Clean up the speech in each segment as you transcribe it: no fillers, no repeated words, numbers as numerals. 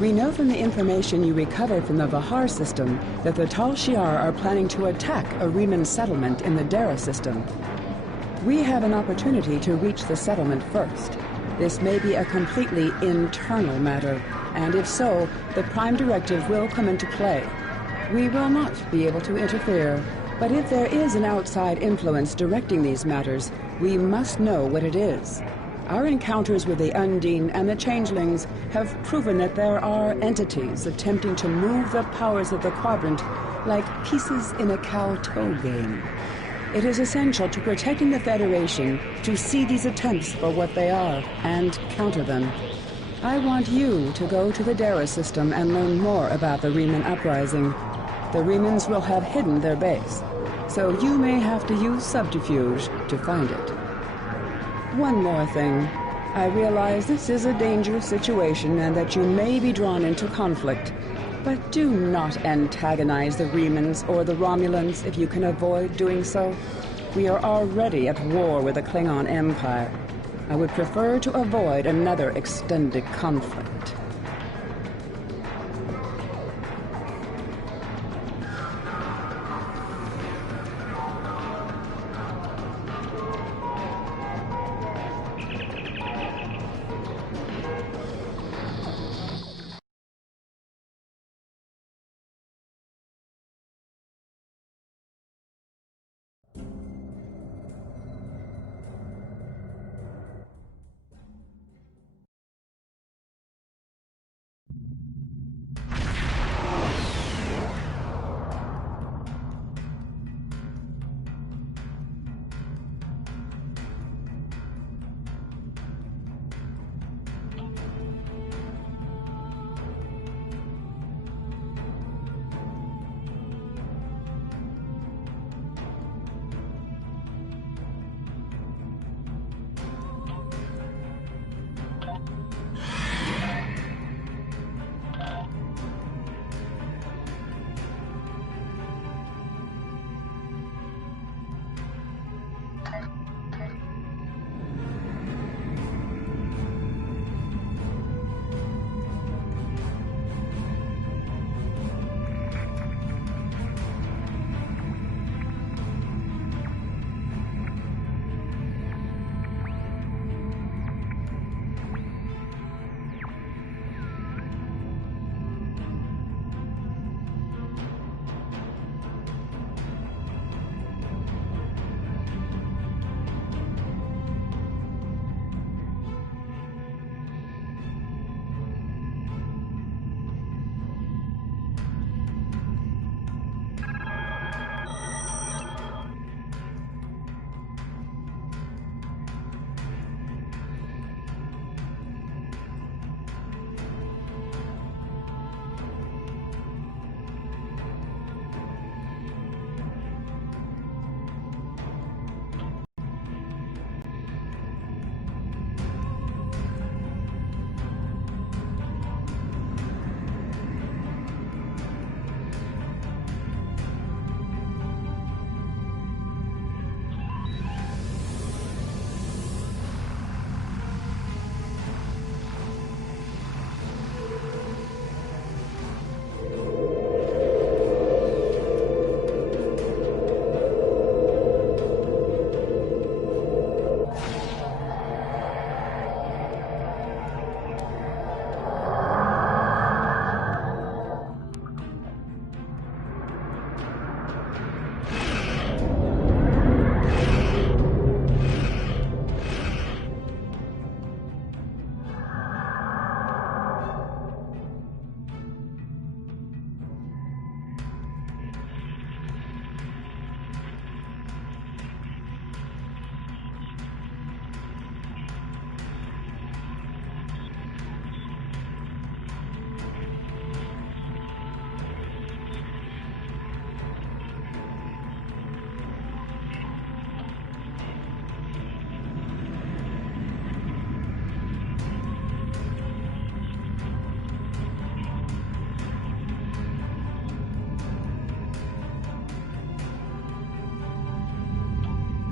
We know from the information you recovered from the Vahar system that the Tal Shiar are planning to attack a Riemann settlement in the Dara system. We have an opportunity to reach the settlement first. This may be a completely internal matter, and if so, the Prime Directive will come into play. We will not be able to interfere, but if there is an outside influence directing these matters, we must know what it is. Our encounters with the Undine and the Changelings have proven that there are entities attempting to move the powers of the Quadrant like pieces in a cow-toe game. It is essential to protecting the Federation to see these attempts for what they are and counter them. I want you to go to the Dara system and learn more about the Riemann Uprising. The Riemanns will have hidden their base, so you may have to use subterfuge to find it. One more thing. I realize this is a dangerous situation and that you may be drawn into conflict, but do not antagonize the Riemanns or the Romulans if you can avoid doing so. We are already at war with the Klingon Empire. I would prefer to avoid another extended conflict.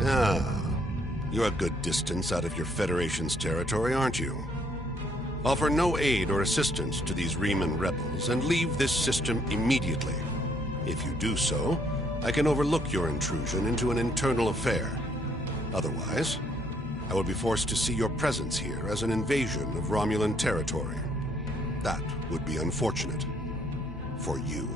Ah, you're a good distance out of your Federation's territory, aren't you? Offer no aid or assistance to these Riemann rebels and leave this system immediately. If you do so, I can overlook your intrusion into an internal affair. Otherwise, I will be forced to see your presence here as an invasion of Romulan territory. That would be unfortunate for you.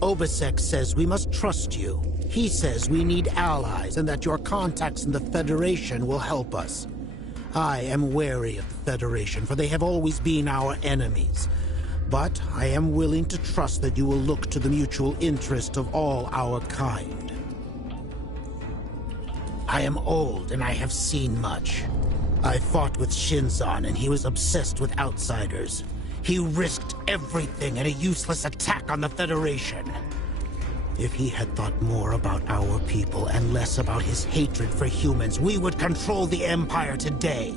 Obasek says we must trust you. He says we need allies and that your contacts in the Federation will help us. I am wary of the Federation, for they have always been our enemies. But I am willing to trust that you will look to the mutual interest of all our kind. I am old and I have seen much. I fought with Shinzon and he was obsessed with outsiders. He risked everything in a useless attack on the Federation. If he had thought more about our people and less about his hatred for humans, we would control the Empire today.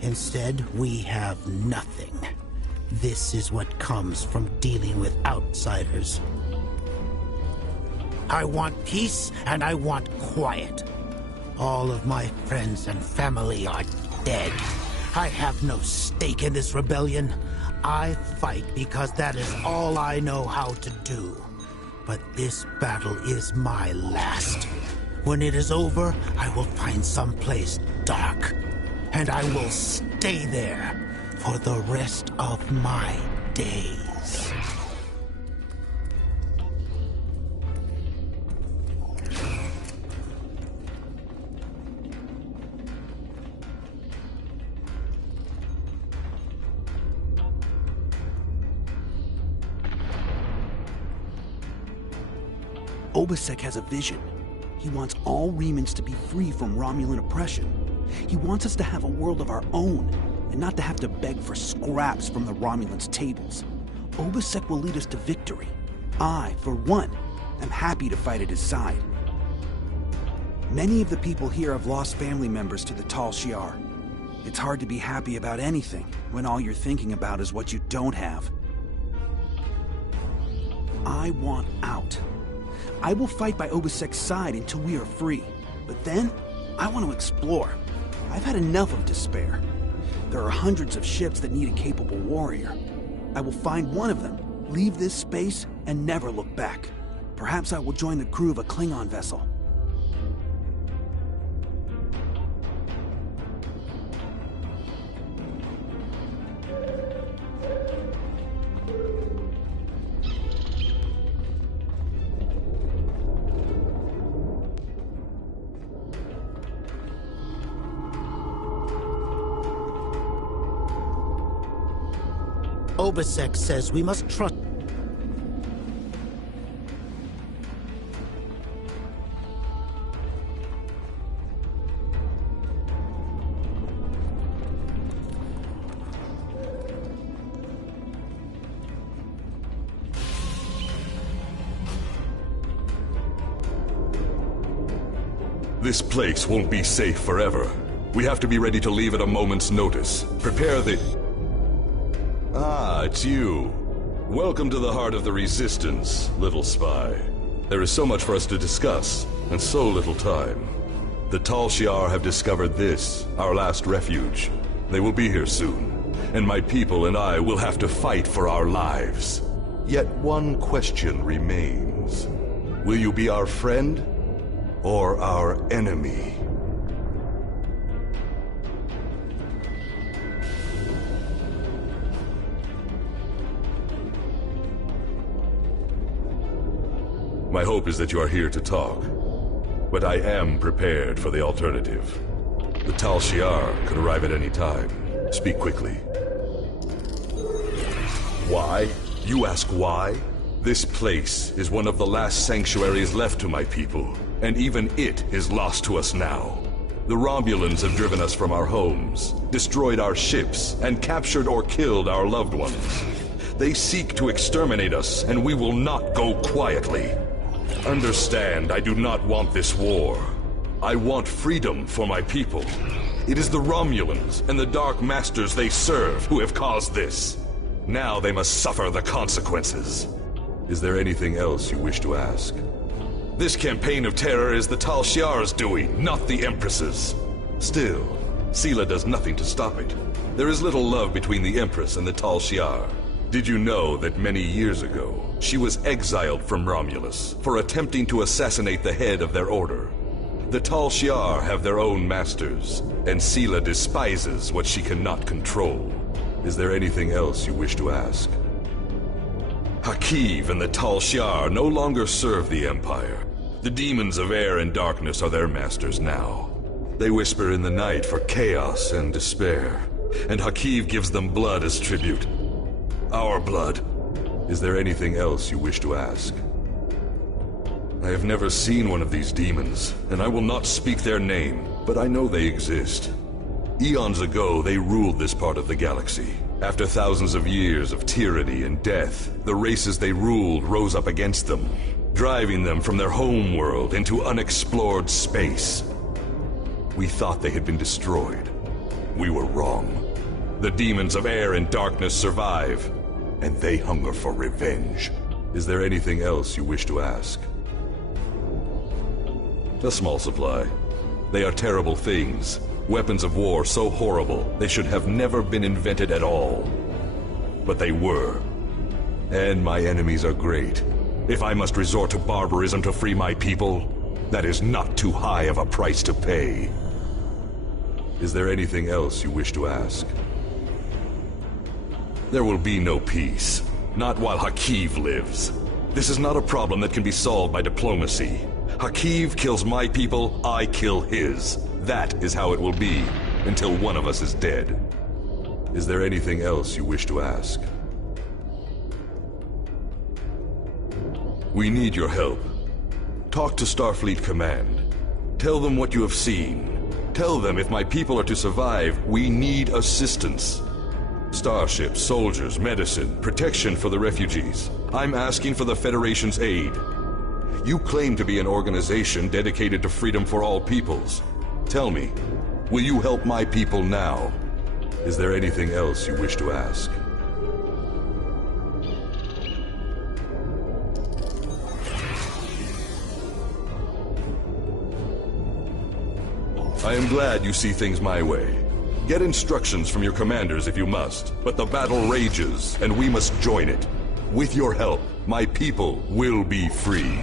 Instead, we have nothing. This is what comes from dealing with outsiders. I want peace and I want quiet. All of my friends and family are dead. I have no stake in this rebellion. I fight because that is all I know how to do. But this battle is my last. When it is over, I will find some place dark. And I will stay there for the rest of my days. Obasek has a vision. He wants all Remans to be free from Romulan oppression. He wants us to have a world of our own, and not to have to beg for scraps from the Romulans' tables. Obasek will lead us to victory. I, for one, am happy to fight at his side. Many of the people here have lost family members to the Tal Shiar. It's hard to be happy about anything when all you're thinking about is what you don't have. I want out. I will fight by Obasek's side until we are free. But then, I want to explore. I've had enough of despair. There are hundreds of ships that need a capable warrior. I will find one of them, leave this space, and never look back. Perhaps I will join the crew of a Klingon vessel. Obasek says we must trust... This place won't be safe forever. We have to be ready to leave at a moment's notice. Prepare the... Ah, it's you. Welcome to the heart of the Resistance, little spy. There is so much for us to discuss, and so little time. The Tal Shiar have discovered this, our last refuge. They will be here soon, and my people and I will have to fight for our lives. Yet one question remains. Will you be our friend, or our enemy? My hope is that you are here to talk, but I am prepared for the alternative. The Tal Shiar could arrive at any time. Speak quickly. Why? You ask why? This place is one of the last sanctuaries left to my people, and even it is lost to us now. The Romulans have driven us from our homes, destroyed our ships, and captured or killed our loved ones. They seek to exterminate us, and we will not go quietly. Understand, I do not want this war. I want freedom for my people. It is the Romulans and the Dark Masters they serve who have caused this. Now they must suffer the consequences. Is there anything else you wish to ask? This campaign of terror is the Tal Shiar's doing, not the Empress's. Still, Sela does nothing to stop it. There is little love between the Empress and the Tal Shiar. Did you know that many years ago, she was exiled from Romulus for attempting to assassinate the head of their order? The Tal Shiar have their own masters, and Sela despises what she cannot control. Is there anything else you wish to ask? Hakiv and the Tal Shiar no longer serve the Empire. The demons of air and darkness are their masters now. They whisper in the night for chaos and despair, and Hakiv gives them blood as tribute. Our blood. Is there anything else you wish to ask? I have never seen one of these demons, and I will not speak their name, but I know they exist. Eons ago, they ruled this part of the galaxy. After thousands of years of tyranny and death, the races they ruled rose up against them, driving them from their home world into unexplored space. We thought they had been destroyed. We were wrong. The demons of air and darkness survive, and they hunger for revenge. Is there anything else you wish to ask? A small supply. They are terrible things. Weapons of war so horrible, they should have never been invented at all. But they were. And my enemies are great. If I must resort to barbarism to free my people, that is not too high of a price to pay. Is there anything else you wish to ask? There will be no peace. Not while Hakiv lives. This is not a problem that can be solved by diplomacy. Hakiv kills my people, I kill his. That is how it will be, until one of us is dead. Is there anything else you wish to ask? We need your help. Talk to Starfleet Command. Tell them what you have seen. Tell them if my people are to survive, we need assistance. Starships, soldiers, medicine, protection for the refugees. I'm asking for the Federation's aid. You claim to be an organization dedicated to freedom for all peoples. Tell me, will you help my people now? Is there anything else you wish to ask? I am glad you see things my way. Get instructions from your commanders if you must, but the battle rages, and we must join it. With your help, my people will be free.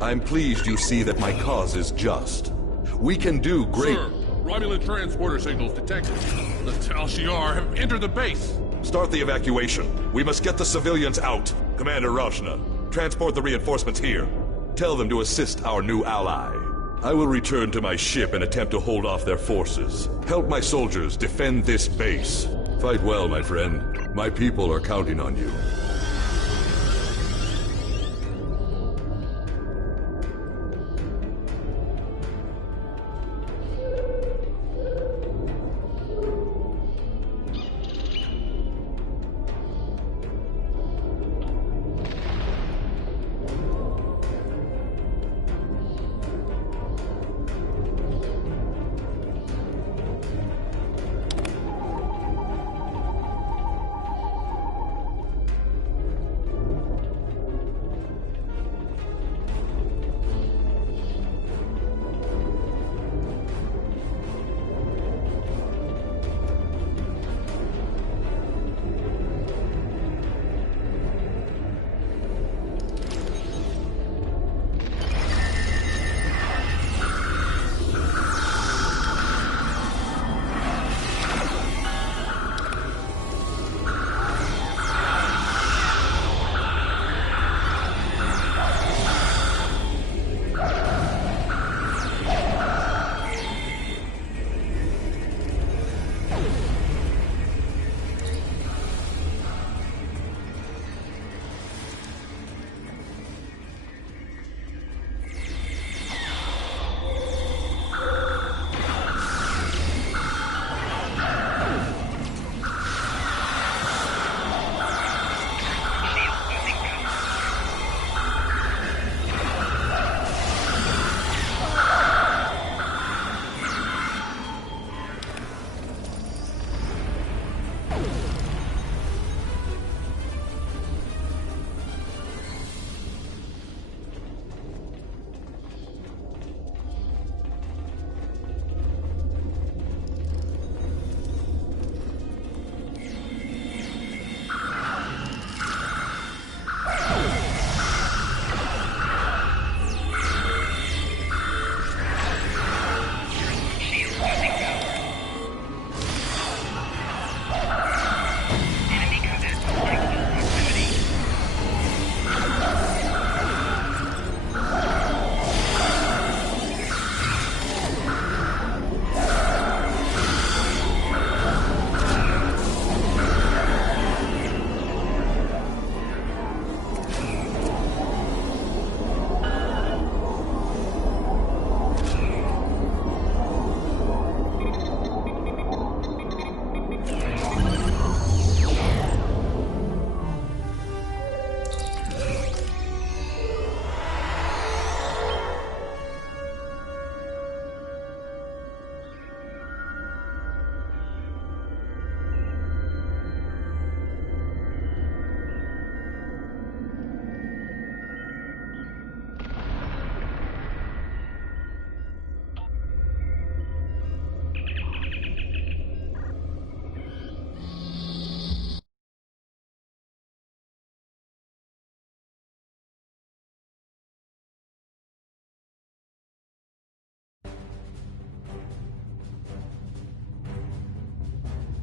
I'm pleased you see that my cause is just. We can do great— Sir, Romulan transporter signals detected. The Tal Shiar have entered the base. Start the evacuation. We must get the civilians out. Commander Rashna, transport the reinforcements here. Tell them to assist our new ally. I will return to my ship and attempt to hold off their forces. Help my soldiers defend this base. Fight well, my friend. My people are counting on you.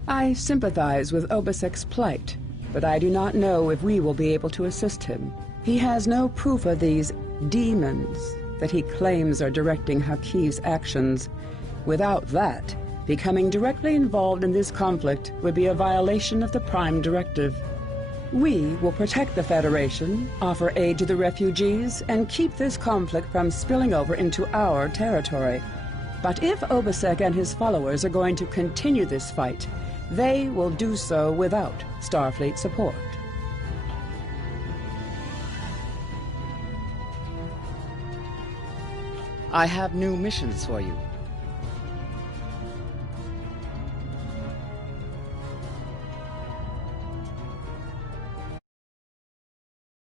I sympathize with Obasek's plight, but I do not know if we will be able to assist him. He has no proof of these demons that he claims are directing Haki's actions. Without that, becoming directly involved in this conflict would be a violation of the Prime Directive. We will protect the Federation, offer aid to the refugees, and keep this conflict from spilling over into our territory. But if Obasek and his followers are going to continue this fight, they will do so without Starfleet support. I have new missions for you.